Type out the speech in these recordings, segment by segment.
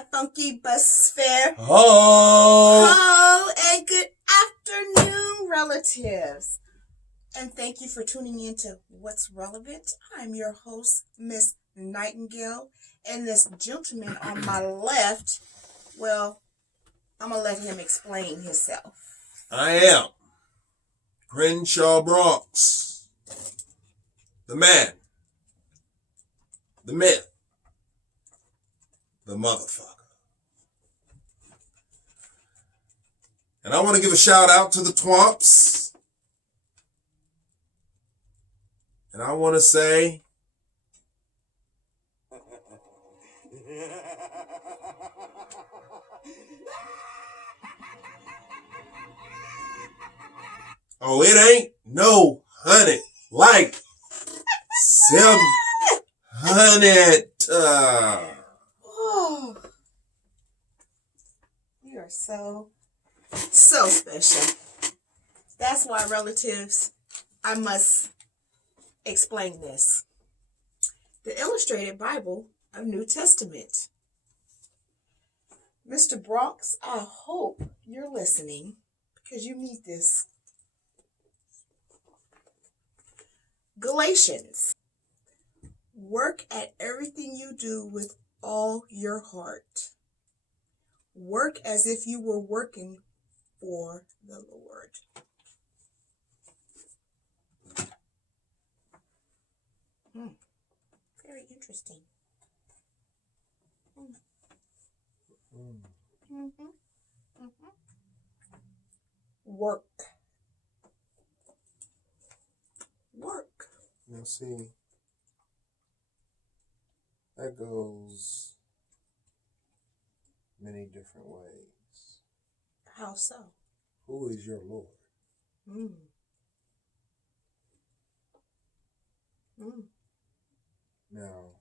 my funky bus fare. Oh, and good afternoon, relatives. And thank you for tuning in to What's Relevant. I'm your host, Miss Nightengale, and this gentleman on my left, well, I'm going to let him explain himself. I am Crenshaw Bronx, the man, the myth, the motherfucker. And I want to give a shout out to the Twomps. And I want to say, oh, it ain't no honey like 700. Oh, you are so special. That's why, relatives, I must explain this. The Illustrated Bible of New Testament. Mr. Bronx, I hope you're listening because you need this. Galatians. Work at everything you do with all your heart. Work as if you were working for the Lord. Very interesting. Work. Now see, that goes many different ways. How so? Who is your Lord? Now.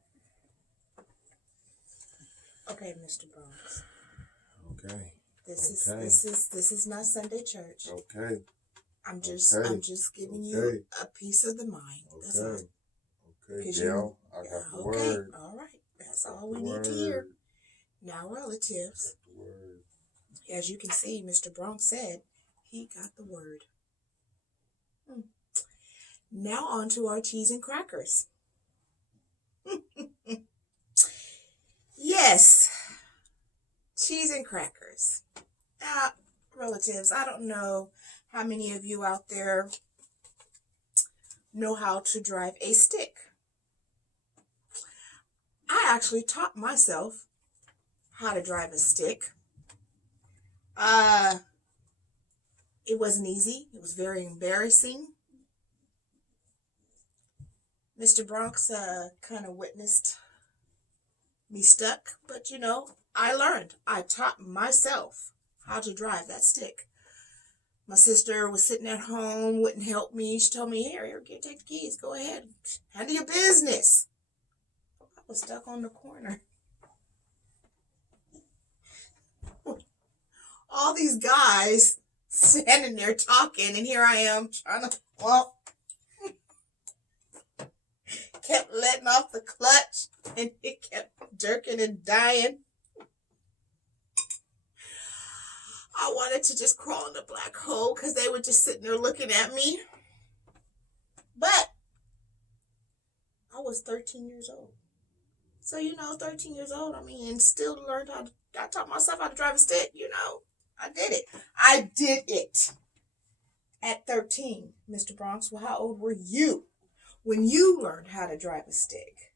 Okay, Mr. Bronx. Okay. This is not Sunday church. Okay. I'm just giving you a piece of the mind. That's all. Okay, Dale. I got the word. All right. That's all we need to hear. Now, relatives. As you can see, Mr. Bronx said he got the word. Now on to our cheese and crackers. Yes, cheese and crackers. Now, relatives, I don't know how many of you out there know how to drive a stick. I actually taught myself how to drive a stick. It wasn't easy. It was very embarrassing. Mr. Bronx kind of witnessed me stuck, but I learned. I taught myself how to drive that stick. My sister was sitting at home, wouldn't help me. She told me, here, take the keys. Go ahead. Handle your business. I was stuck on the corner. All these guys standing there talking, and here I am trying to, kept letting off the clutch, and it kept jerking and dying. I wanted to just crawl in the black hole because they were just sitting there looking at me. But I was 13 years old. So, 13 years old, and still learned I taught myself how to drive a stick, I did it. I did it at 13, Mr. Bronx. Well, how old were you when you learned how to drive a stick?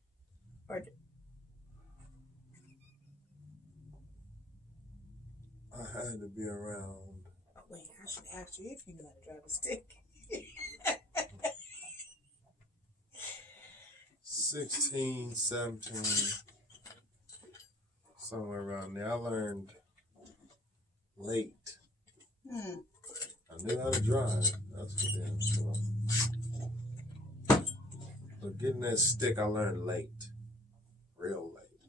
I had to be around. Oh, wait, I should ask you if you know how to drive a stick. 16, 17, somewhere around there. I learned late. I knew how to drive. That's for damn sure. But getting that stick, I learned late. Real late.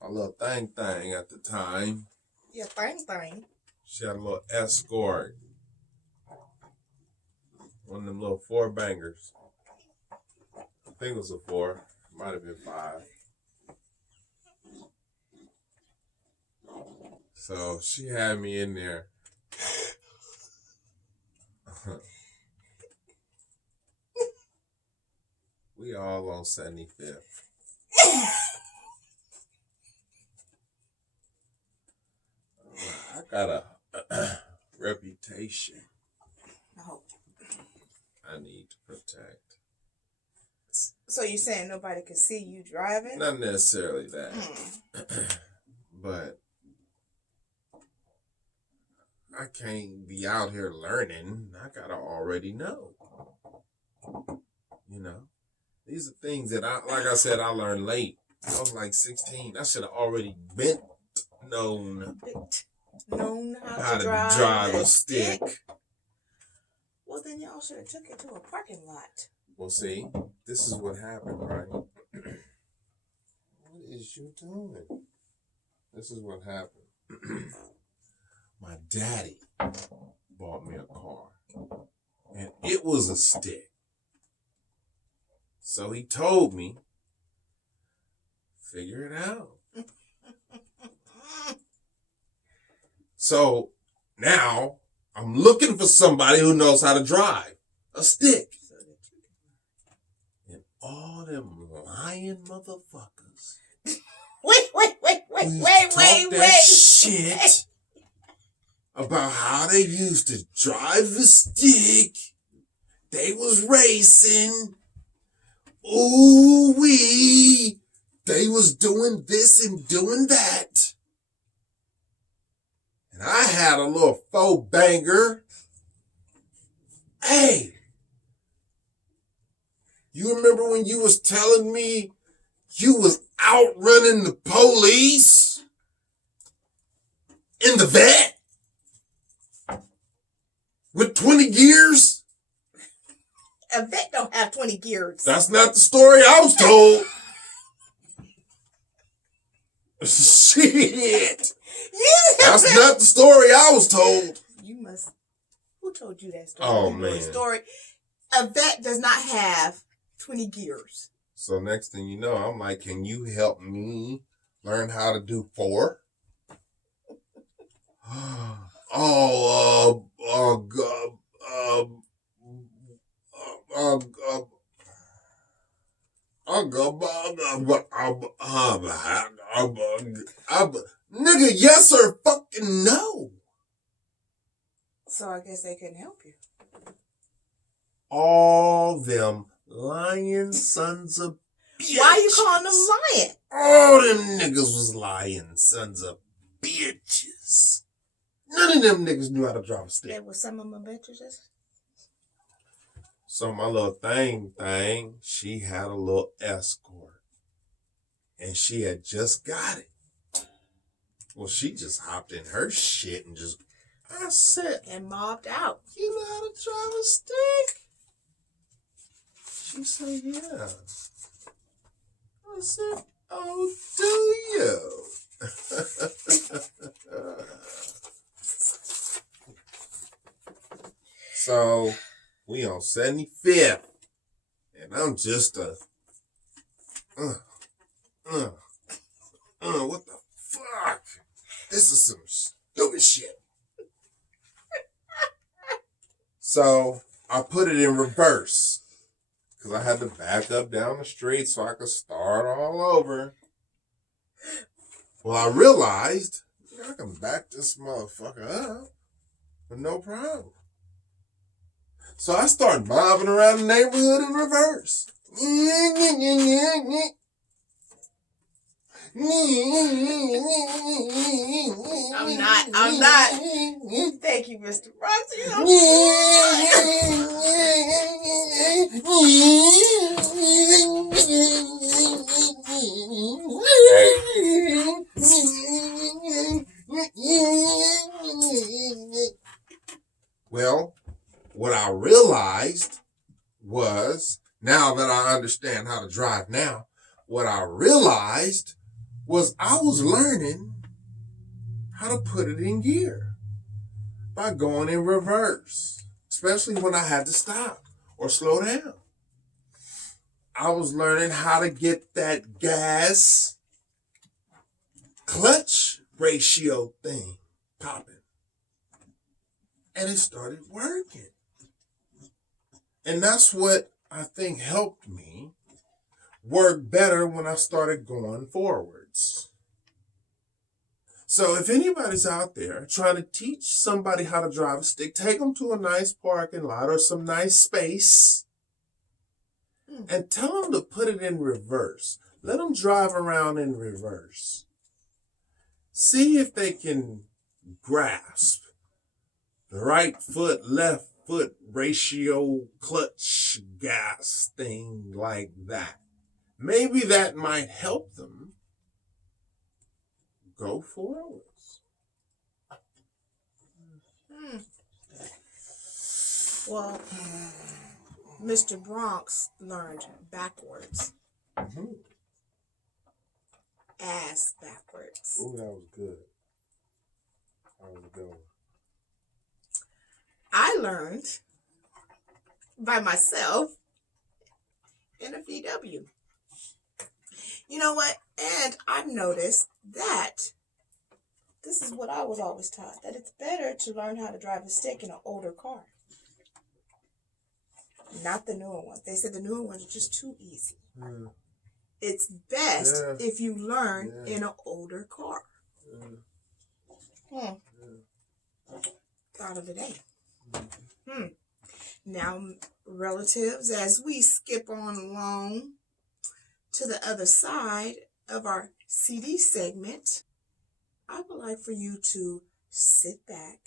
My little thing at the time. Your thing. She had a little Escort. One of them little 4 bangers. I think it was a 4. Might have been 5. So she had me in there. We all on 75th. I got a reputation Oh. I need to protect. So you're saying nobody could see you driving? Not necessarily that. But I can't be out here learning. I gotta already know. You know? These are things that like I said, I learned late. I was like 16. I should have already been known how to drive a stick. Well, then y'all should have took it to a parking lot. Well, see, this is what happened, right? What is you doing? This is what happened. My daddy bought me a car, and it was a stick. So he told me, figure it out. So now I'm looking for somebody who knows how to drive a stick. And all them lying motherfuckers. Wait. Shit about how they used to drive a stick. They was racing. Ooh wee. They was doing this and doing that. And I had a little faux banger. Hey, you remember when you was telling me you was outrunning the police in the vet with 20 gears? A vet don't have 20 gears. That's not the story I was told. Shit. That's not the story I was told. You must. Who told you that story? Oh, you know man. the story. A vet does not have 20 gears. So next thing you know, I'm like, can you help me learn how to do 4? Nigga, yes or fucking no. So I guess they couldn't help you. All them lying sons of bitches. Why are you calling them lying? All them niggas was lying sons of bitches. None of them niggas knew how to drive a stick. That was some of my bitches. So my little thing, she had a little escort. And she had just got it. Well, she just hopped in her shit and just, I said, And mobbed out. you know how to drive a stick? She said, yeah. I said, oh, do you? So, we on 75th. And I'm just what the fuck? This is some stupid shit. So I put it in reverse because I had to back up down the street so I could start all over. Well, I realized I can back this motherfucker up with no problem. So I started mobbing around the neighborhood in reverse. I'm not. Thank you, Mr. Roxy. Well, what I realized was, now that I understand how to drive now, what I realized was I was learning how to put it in gear by going in reverse, especially when I had to stop or slow down. I was learning how to get that gas clutch ratio thing. popping. And it started working. And that's what I think helped me work better when I started going forwards. So if anybody's out there trying to teach somebody how to drive a stick, take them to a nice parking lot or some nice space and tell them to put it in reverse. Let them drive around in reverse. See if they can grasp the right foot, left foot ratio, clutch, gas thing like that. Maybe that might help them go forwards. Well, Mr. Bronx learned backwards. Ass backwards. Oh, that was good. That was a good one. I learned by myself in a VW. You know what? And I've noticed that this is what I was always taught, that it's better to learn how to drive a stick in an older car. Not the newer ones. They said the newer ones are just too easy. Yeah. It's best if you learn in an older car. Thought of the day. Now, relatives, as we skip on along to the other side of our CD segment, I would like for you to sit back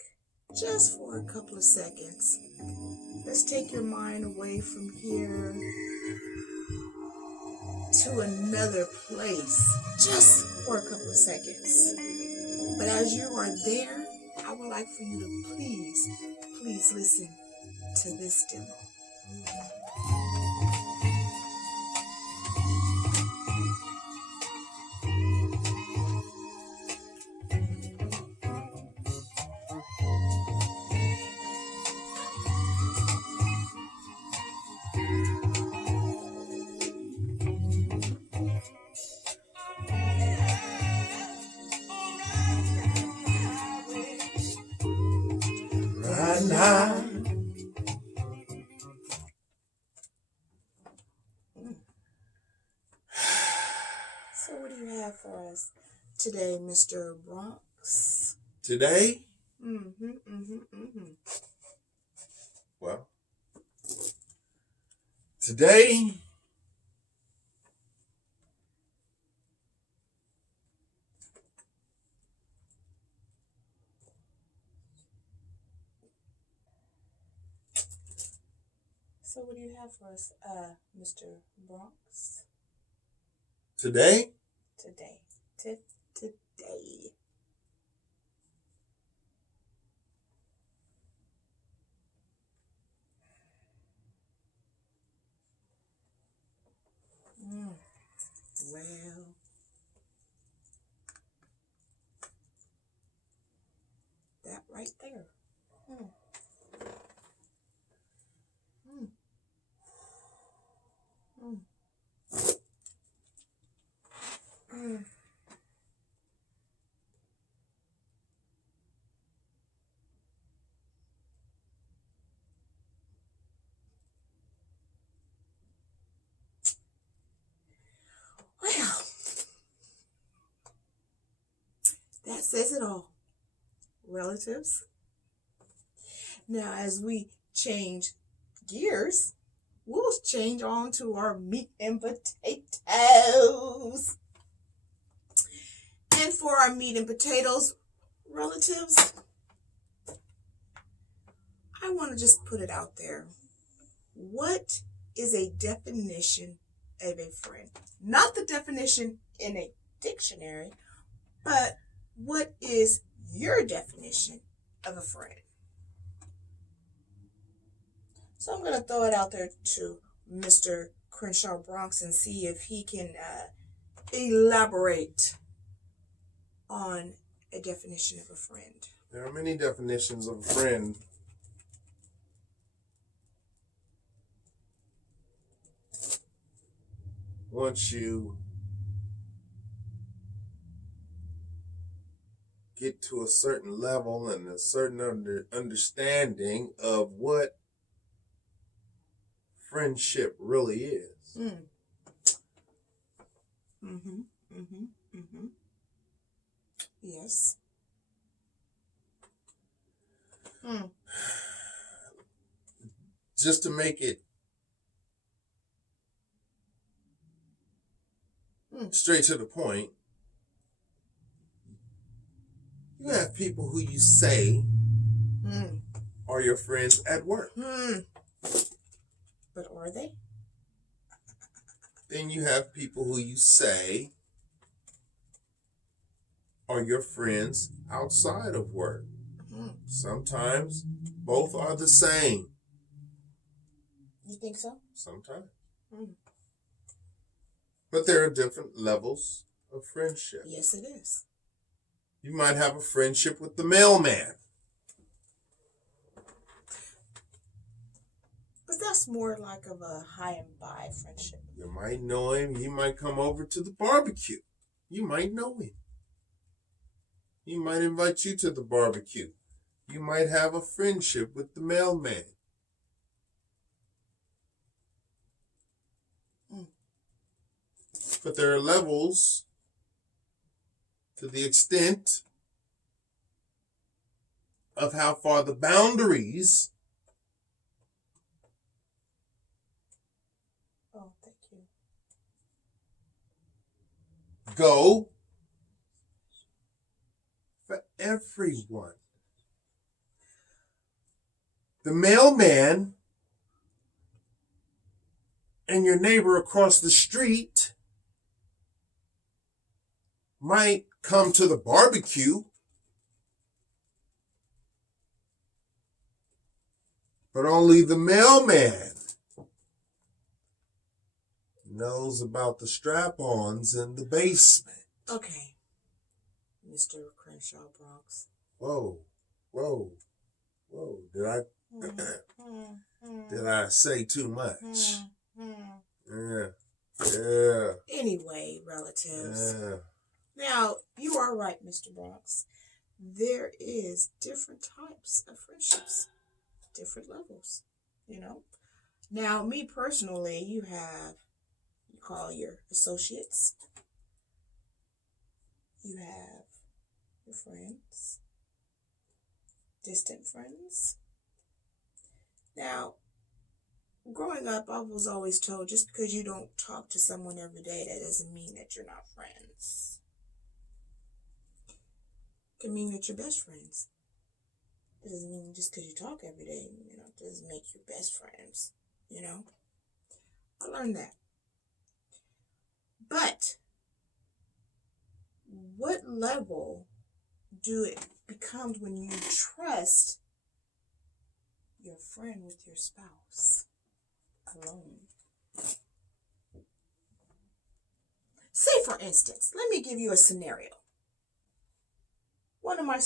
just for a couple of seconds. Let's take your mind away from here to another place just for a couple of seconds. But as you are there, I would like for you to please listen to this demo. So what do you have for us today, Mr. Bronx? Today? Well, today So what do you have for us, Mr. Bronx? Today? Today. Well, that right there. Well, that says it all, relatives. Now, as we change gears, we'll change on to our meat and potatoes. And for our meat and potatoes, relatives, I want to just put it out there. What is a definition of a friend? Not the definition in a dictionary, but what is your definition of a friend? So I'm going to throw it out there to Mr. Crenshaw Bronx and see if he can elaborate on a definition of a friend. There are many definitions of a friend. Once you get to a certain level and a certain understanding of what friendship really is. Yes. Just to make it straight to the point, you have people who you say are your friends at work. But are they? Then you have people who you say are your friends outside of work. Sometimes both are the same. You think so? Sometimes. But there are different levels of friendship. Yes, it is. You might have a friendship with the mailman. But that's more like of a high and by friendship. You might know him. He might come over to the barbecue. You might know him. He might invite you to the barbecue. You might have a friendship with the mailman. But there are levels to the extent of how far the boundaries Thank you. go for everyone. The mailman and your neighbor across the street might come to the barbecue, but only the mailman knows about the strap-ons in the basement. Okay, Mr. Crenshaw Bronx. Whoa. Did I say too much? Yeah. Anyway, relatives. Yeah. Now, you are right, Mr. Bronx. There is different types of friendships, different levels, you know. Now, me personally, you call your associates. You have your friends, distant friends. Now, growing up, I was always told just because you don't talk to someone every day, that doesn't mean that you're not friends. It can mean that you're best friends. It doesn't mean just because you talk every day, it doesn't make you best friends, I learned that. But what level do it becomes when you trust your friend with your spouse alone? Say, for instance, let me give you a scenario. One of my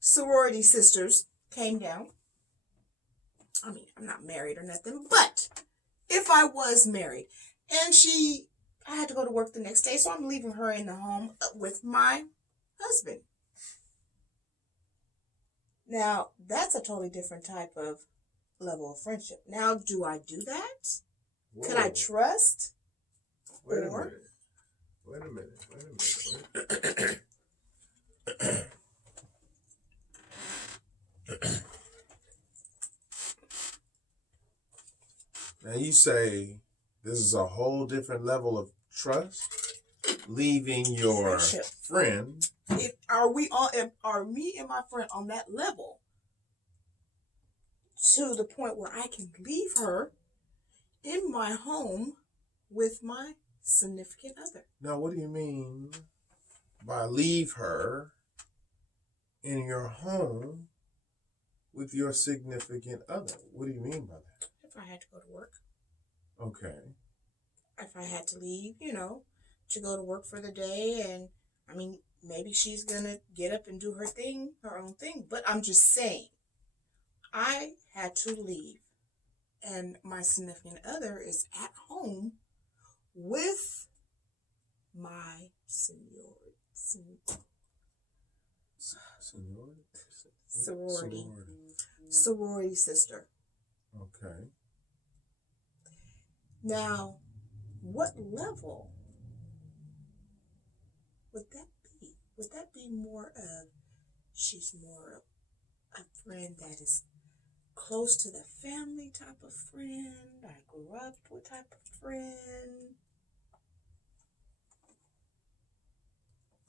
sorority sisters came down. I mean, I'm not married or nothing, but if I was married and I had to go to work the next day, so I'm leaving her in the home with my husband. Now, that's a totally different type of level of friendship. Now, do I do that? Whoa. Could I trust? Wait a minute. Now you say this is a whole different level of trust, leaving your friend. Are me and my friend on that level to the point where I can leave her in my home with my significant other? Now, what do you mean by leave her in your home with your significant other? What do you mean by that? If I had to go to work. Okay. If I had to leave, to go to work for the day, and maybe she's gonna get up and do her own thing. But I'm just saying, I had to leave, and my significant other is at home with my Seniority? Sorority. Sorority sister. Okay. Now, what level would that be? Would that be more of, she's more a friend that is close to the family type of friend, I grew up with type of friend?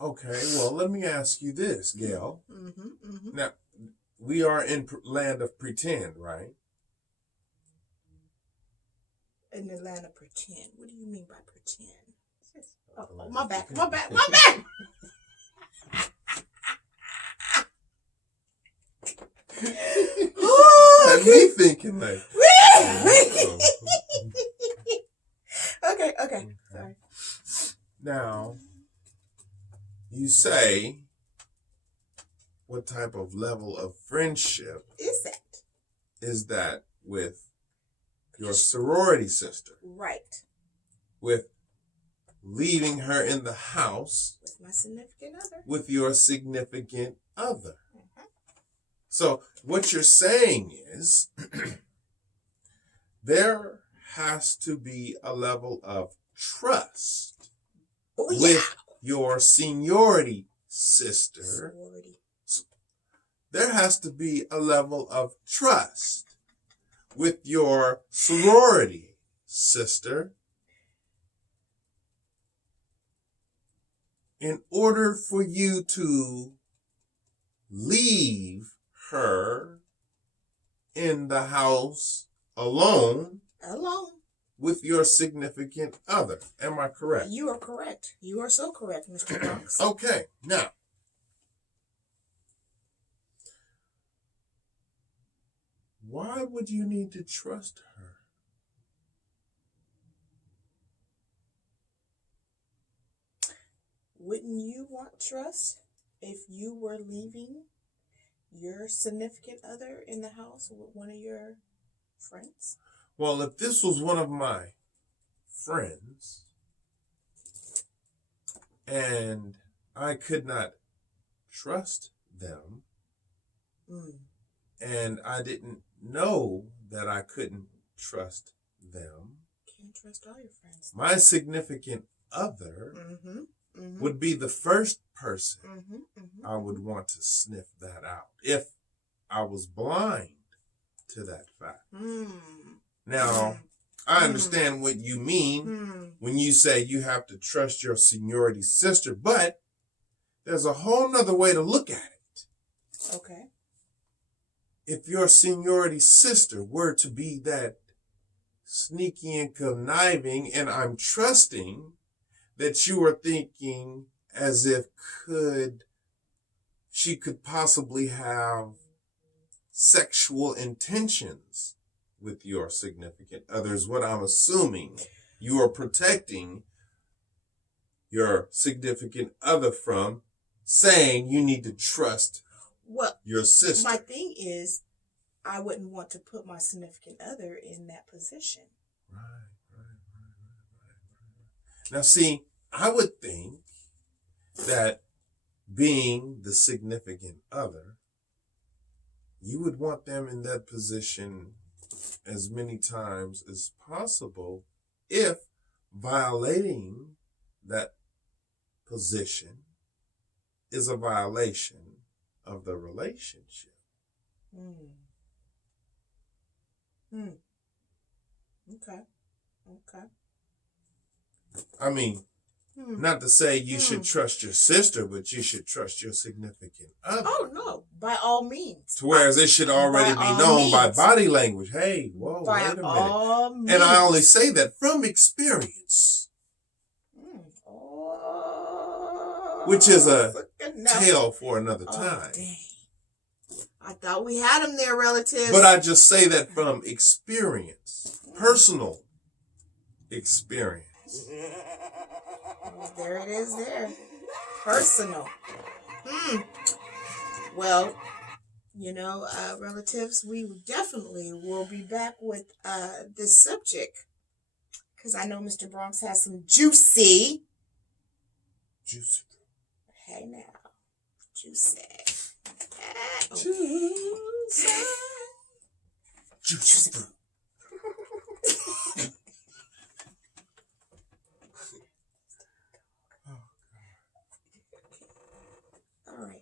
Okay, well, let me ask you this, Gail. Mm-hmm. Now, we are in land of pretend, right? In the land of pretend. What do you mean by pretend? Oh, my back. My back. Had me thinking like. Okay. Sorry. Now, you say, what type of level of friendship is that with your sorority sister? Right. With leaving her in the house with my significant other. With your significant other. So what you're saying is there has to be a level of trust with your seniority sister. There has to be a level of trust with your sorority sister in order for you to leave her in the house alone with your significant other. Am I correct? You are correct. You are so correct, Mr. Bronx. Okay, now, why would you need to trust her? Wouldn't you want trust if you were leaving your significant other in the house with one of your friends? Well, if this was one of my friends and I could not trust them and I didn't know that I couldn't trust them, can't trust all your friends. My significant other would be the first person I would want to sniff that out if I was blind to that fact. Now, I understand what you mean when you say you have to trust your seniority sister, but there's a whole nother way to look at it. Okay. If your seniority sister were to be that sneaky and conniving, and I'm trusting that you are thinking as if she could possibly have sexual intentions with your significant others, what I'm assuming you are protecting your significant other from, saying you need to trust your sister. My thing is, I wouldn't want to put my significant other in that position. Right. Now, see, I would think that being the significant other, you would want them in that position as many times as possible if violating that position is a violation of the relationship. Okay. I mean, not to say you should trust your sister, but you should trust your significant other. Oh, no. By all means. To whereas it should already be known by body language. Hey, whoa, wait a minute. And I only say that from experience. Which is a tale for another time. Dang. I thought we had them there, relatives. But I just say that from experience. Personal experience. There it is there. Personal. Well, relatives, we definitely will be back with this subject. Because I know Mr. Bronx has some juicy. Juicy. Hey now. you say? Juicy fruit. All right.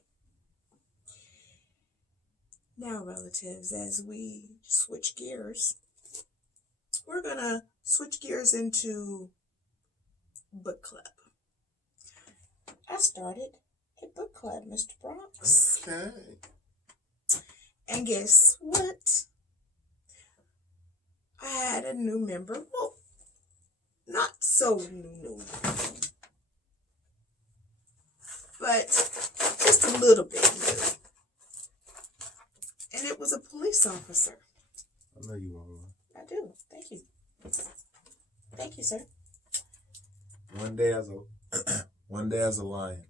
Now, relatives, as we switch gears, we're going to switch gears into book club. I started a book club, Mr. Bronx. Okay. And guess what? I had a new member. Well, not so new. But just a little bit new. And it was a police officer. I know you want one. I do. Thank you. Thank you, sir. One day as a lion.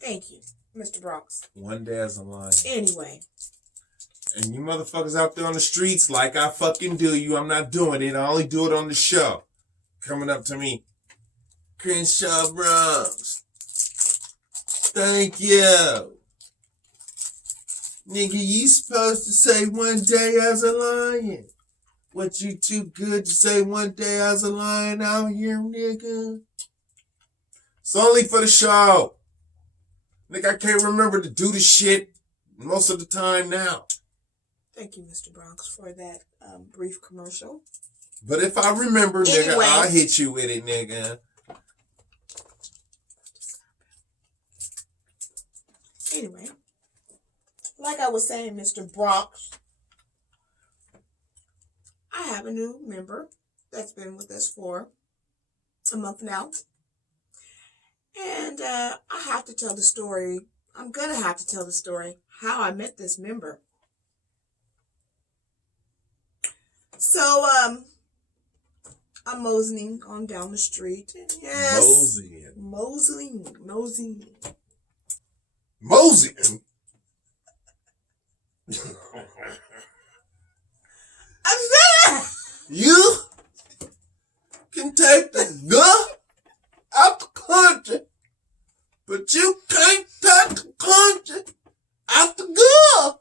Thank you, Mr. Bronx. One day as a lion. Anyway. And you motherfuckers out there on the streets, like I fucking do you, I'm not doing it. I only do it on the show. Coming up to me, Crenshaw Bronx. Thank you. Nigga, you supposed to say one day as a lion. What, you too good to say one day as a lion out here, nigga? It's only for the show. Nigga, I can't remember to do the shit most of the time now. Thank you, Mr. Bronx, for that brief commercial. But if I remember, nigga, Anyway. I'll hit you with it, nigga. Anyway, like I was saying, Mr. Bronx, I have a new member that's been with us for a month now. And I have to tell the story. I'm going to have to tell the story how I met this member. So, I'm moseying on down the street. Yes. Moseying. You can take the gun out the country, but you can't take the country out the gun.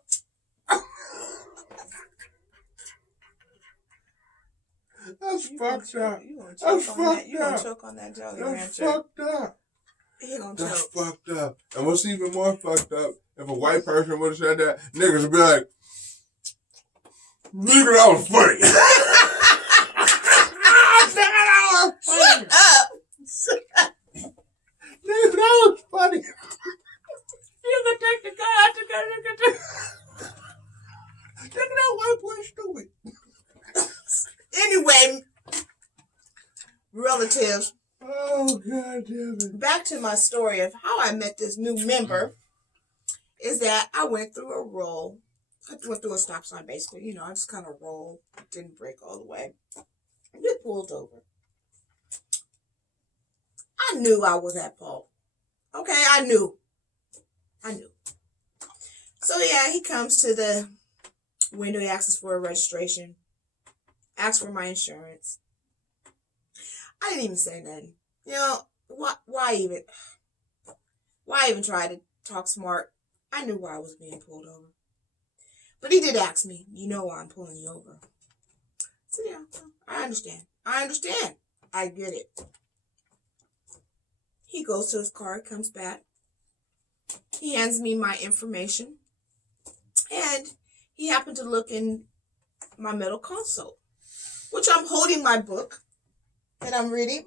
That's fucked up. That's fucked up. You gonna choke on that Jolly Rancher. That's fucked up. He gonna That's choke. fucked up. And what's even more fucked up, if a white person would have said that, niggas would be like, nigga, that was funny. Shut up. Nigga, that was funny. You can take the gun out the gun. Look at that white boy stupid. Anyway, relatives, Oh, God damn it. back to my story of how I met this new member is that I went through a roll. I went through a stop sign, basically. You know, I just kind of rolled, didn't brake all the way. And get pulled over. I knew I was at fault. Okay, I knew. So, yeah, he comes to the window. He asks for a registration. Asks for my insurance. I didn't even say nothing. You know, why even try to talk smart? I knew why I was being pulled over. But he did ask me, you know why I'm pulling you over. So yeah, I understand. I get it. He goes to his car, comes back. He hands me my information. And he happened to look in my middle console, which I'm holding my book that I'm reading.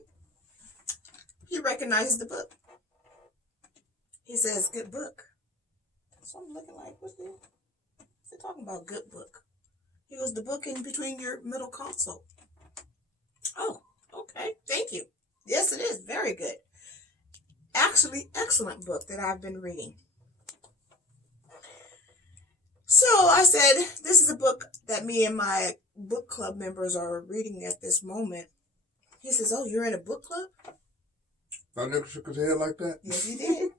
He recognizes the book. He says, good book. So I'm looking like, what's he talking about, good book? He goes, the book in between your middle console. Oh, okay. Thank you. Yes, it is. Very good. Actually, excellent book that I've been reading. So I said, this is a book that me and my book club members are reading at this moment. He says, oh, you're in a book club? That nigga shook his head like that? Yes, he did.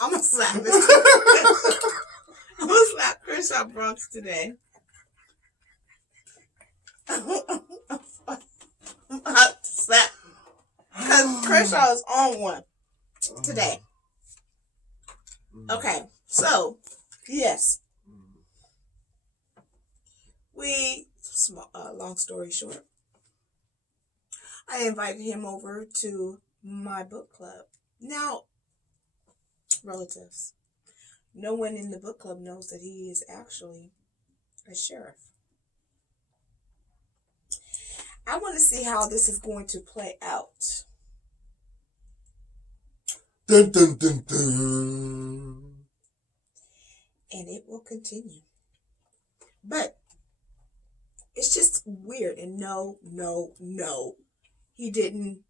I'm gonna slap Mr. I'm gonna slap Chris Crenshaw Bronx today. Slap. Because Crenshaw is on one today. Okay, so, yes. Long story short, I invited him over to my book club. Now, relatives, no one in the book club knows that he is actually a sheriff. I want to see how this is going to play out. Dun, dun, dun, dun. And it will continue. But it's just weird. And no. He didn't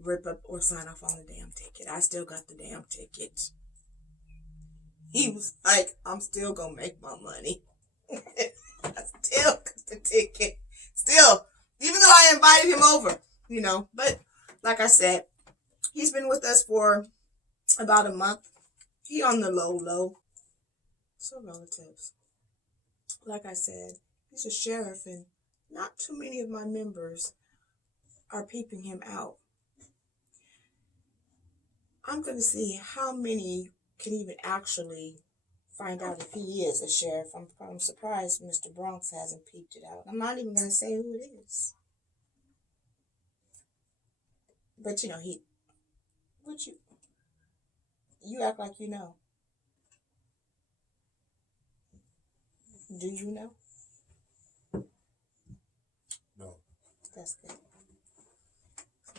rip up or sign off on the damn ticket. I still got the damn ticket. He was like, I'm still going to make my money. I still got the ticket. Still. Even though I invited him over, But like I said, he's been with us for about a month. He on the low. So relatives. Like I said, he's a sheriff and not too many of my members are peeping him out. I'm going to see how many can even actually find out if he is a sheriff. I'm surprised Mr. Bronx hasn't peeped it out. I'm not even going to say who it is. But you act like you know. Do you know? No. That's good.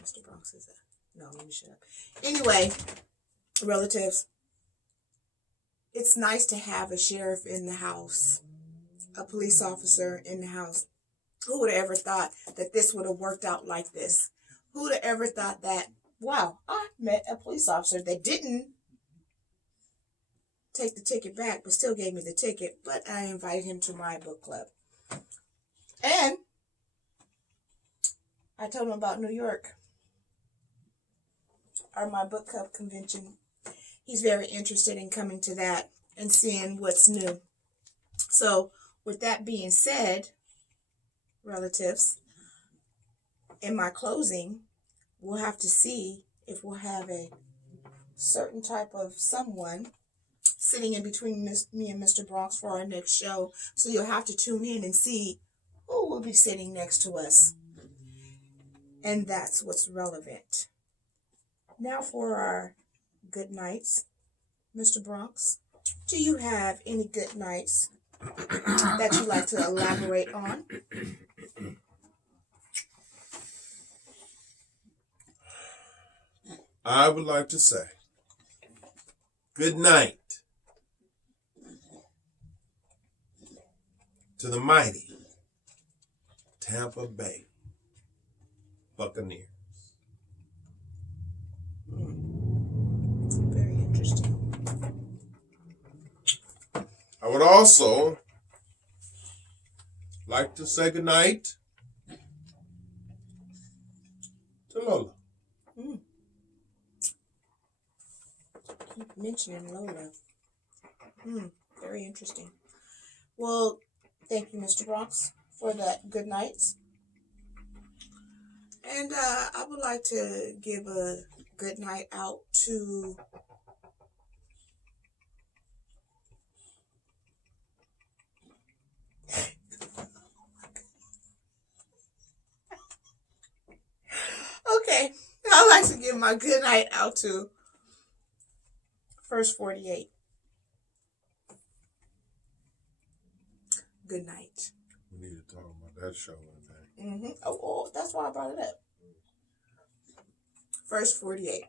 Mr. Bronx is a... No, let me shut up. Anyway, relatives, it's nice to have a sheriff in the house, a police officer in the house. Who would have ever thought that this would have worked out like this? Who would have ever thought that, wow, I met a police officer that didn't take the ticket back, but still gave me the ticket, but I invited him to my book club. And I told him about New York, or my book club convention. He's very interested in coming to that and seeing what's new. So with that being said, relatives, in my closing, we'll have to see if we'll have a certain type of someone sitting in between me and Mr. Bronx for our next show. So you'll have to tune in and see who will be sitting next to us. And that's what's relevant. Now for our good nights, Mr. Bronx. Do you have any good nights that you'd like to elaborate on? I would like to say good night to the mighty Tampa Bay Buccaneers. Very interesting. I would also like to say good night to Lola. Keep mentioning Lola. Very interesting. Well, thank you, Mr. Bronx, for that good nights. And I would like to give a good night out to okay. I'd like to give my good night out to First 48. Good night. We need to talk about that show one day. Oh, that's why I brought it up. First 48.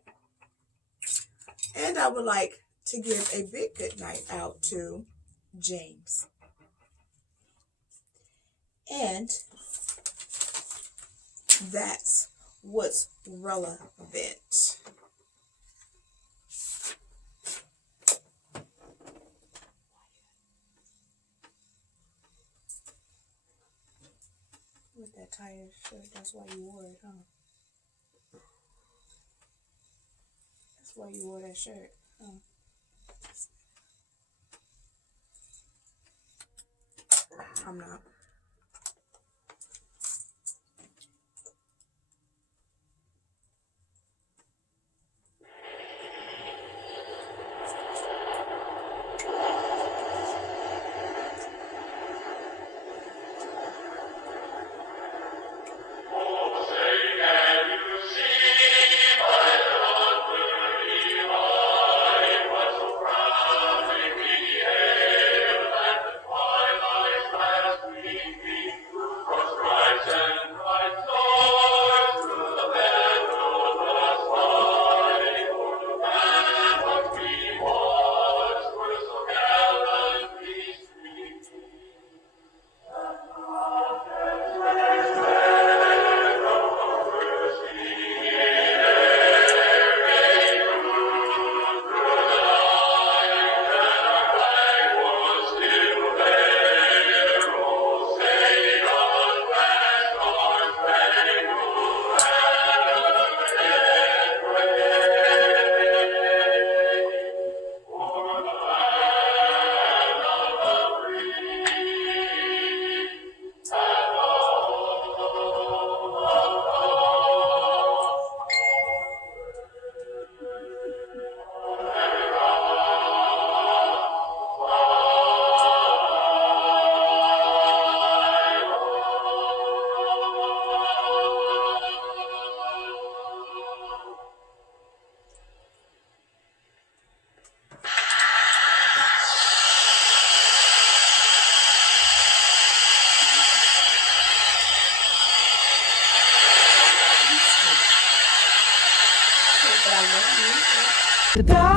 And I would like to give a big good night out to James. And that's what's relevant. With that tired shirt, that's why you wore it, huh? That's why you wore that shirt, huh? I'm not. The dark